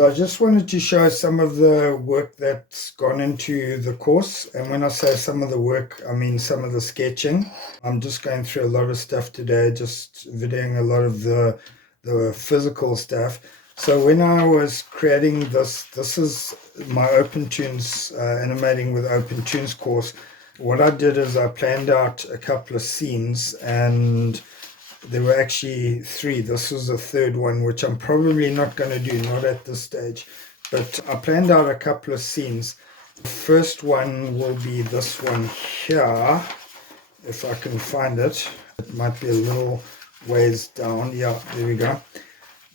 So I just wanted to show some of the work that's gone into the course. And when I say some of the work, I mean some of the sketching. I'm just going through a lot of stuff today, just videoing a lot of the physical stuff. So when I was creating this is my OpenToonz Animating with OpenToonz course. What I did is I planned out a couple of scenes, and there were actually three. This was the third one, which I'm probably not going to do, not at this stage. But I planned out a couple of scenes. The first one will be this one here, if I can find it. It might be a little ways down. Yeah, there we go.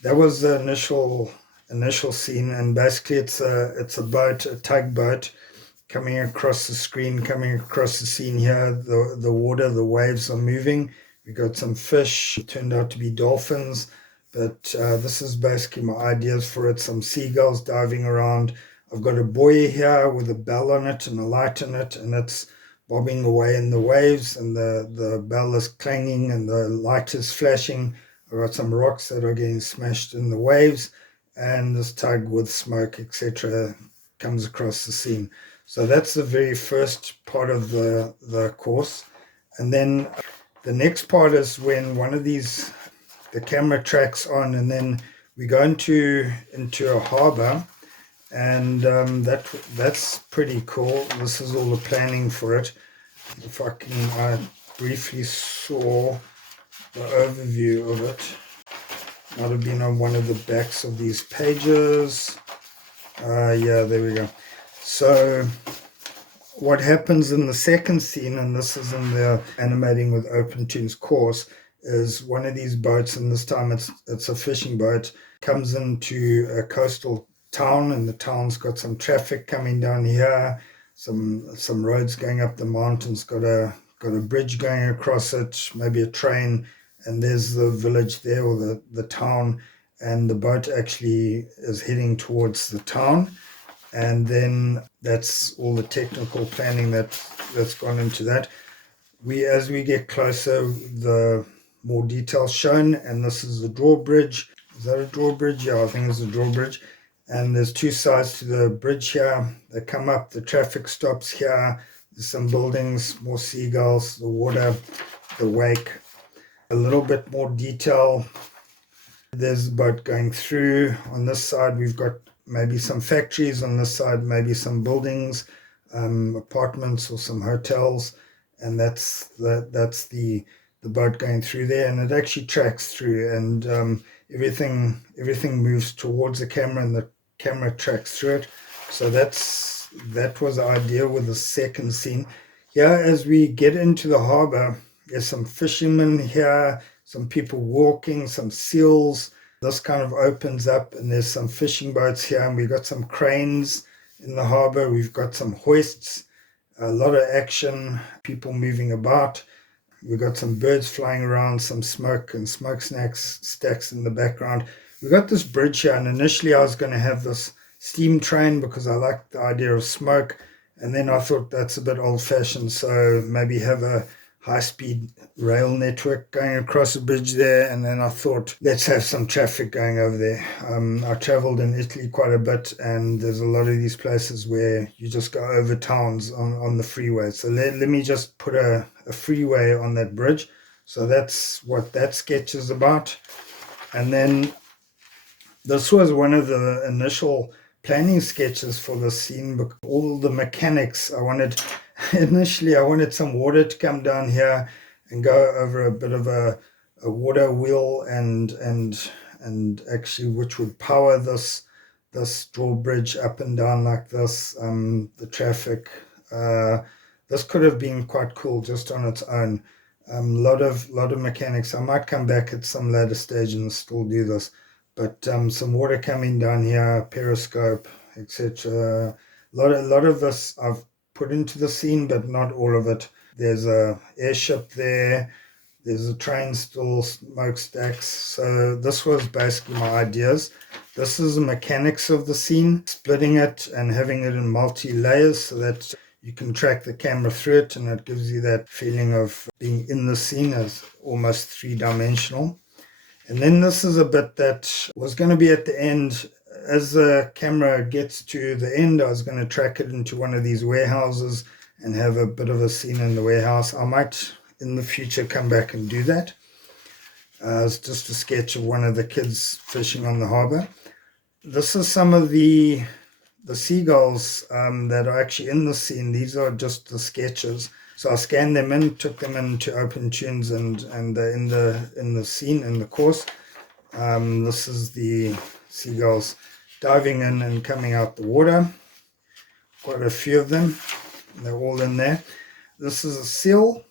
That was the initial scene, and basically it's a boat, a tugboat, coming across the screen, coming across the scene here. The water, the waves are moving. We got some fish, it turned out to be dolphins, but this is basically my ideas for it. Some seagulls diving around. I've got a buoy here with a bell on it and a light on it, and it's bobbing away in the waves, and the bell is clanging and the light is flashing. I've got some rocks that are getting smashed in the waves, and this tug with smoke, etc., comes across the scene. So that's the very first part of the course. And then the next part is when one of these, the camera tracks on, and then we go into a harbor, and that's pretty cool. This is all the planning for it. If I can, I briefly saw the overview of it. Might have been on one of the backs of these pages. Yeah, there we go. So what happens in the second scene, and this is in the Animating with OpenToonz course, is one of these boats, and this time it's a fishing boat, comes into a coastal town, and the town's got some traffic coming down here, some roads going up the mountains, got a bridge going across it, maybe a train, and there's the village there, or the town, and the boat actually is heading towards the town. And then that's all the technical planning that's gone into that. As we get closer, the more details shown, and this is the drawbridge. Is that a drawbridge? Yeah, I think it's a drawbridge. And there's two sides to the bridge here. They come up, the traffic stops here. There's some buildings, more seagulls, the water, the wake. A little bit more detail. There's the boat going through. On this side, we've got maybe some factories. On this side, maybe some buildings, apartments or some hotels, and that's the boat going through there, and it actually tracks through, and everything moves towards the camera, and the camera tracks through it. So that was the idea with the second scene. Here, as we get into the harbor, there's some fishermen here, some people walking, some seals. This kind of opens up, and there's some fishing boats here, and we've got some cranes in the harbor. We've got some hoists, a lot of action, people moving about. We've got some birds flying around, some smoke and smoke stacks in the background. We've got this bridge here, and initially I was going to have this steam train because I like the idea of smoke, and then I thought that's a bit old-fashioned, so maybe have a high-speed rail network going across the bridge there. And then I thought, let's have some traffic going over there. I traveled in Italy quite a bit, and there's a lot of these places where you just go over towns on the freeway. So let me just put a freeway on that bridge. So that's what that sketch is about. And then this was one of the initial planning sketches for the scene, because all the mechanics initially I wanted some water to come down here and go over a bit of a water wheel, and actually which would power this drawbridge up and down like this, the traffic. This could have been quite cool just on its own. Lot of mechanics. I might come back at some later stage and still do this, but some water coming down here, periscope, etc. A lot of this I've put into the scene, but not all of it. There's a airship there. There's a train still, smokestacks. So this was basically my ideas. This is the mechanics of the scene, splitting it and having it in multi-layers so that you can track the camera through it, and it gives you that feeling of being in the scene as almost three-dimensional. And then this is a bit that was going to be at the end. as the camera gets to the end, I was going to track it into one of these warehouses and have a bit of a scene in the warehouse. I might in the future come back and do that. It's just a sketch of one of the kids fishing on the harbor. This is some of the seagulls that are actually in the scene. These are just the sketches. So I scanned them in, took them into OpenToonz, and they're in the scene, in the course. This is the seagulls diving in and coming out the water. Quite a few of them. They're all in there. This is a seal.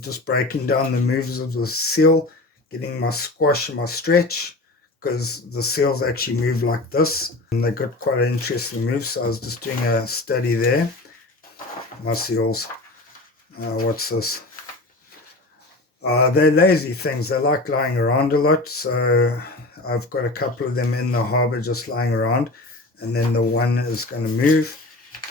Just breaking down the moves of the seal, getting my squash and my stretch, because the seals actually move like this. And they got quite an interesting move, so I was just doing a study there. My seals. What's this? They're lazy things. They like lying around a lot, so I've got a couple of them in the harbor just lying around, and then the one is going to move,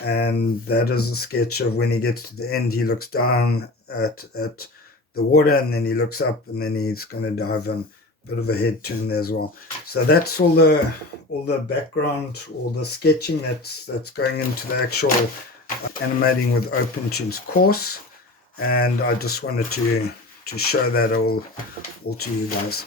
and that is a sketch of when he gets to the end. He looks down at the water, and then he looks up, and then he's going to dive in. Bit of a head turn there as well. So that's all the background, all the sketching that's going into the actual animating with OpenToonz course, and I just wanted to show that all to you guys.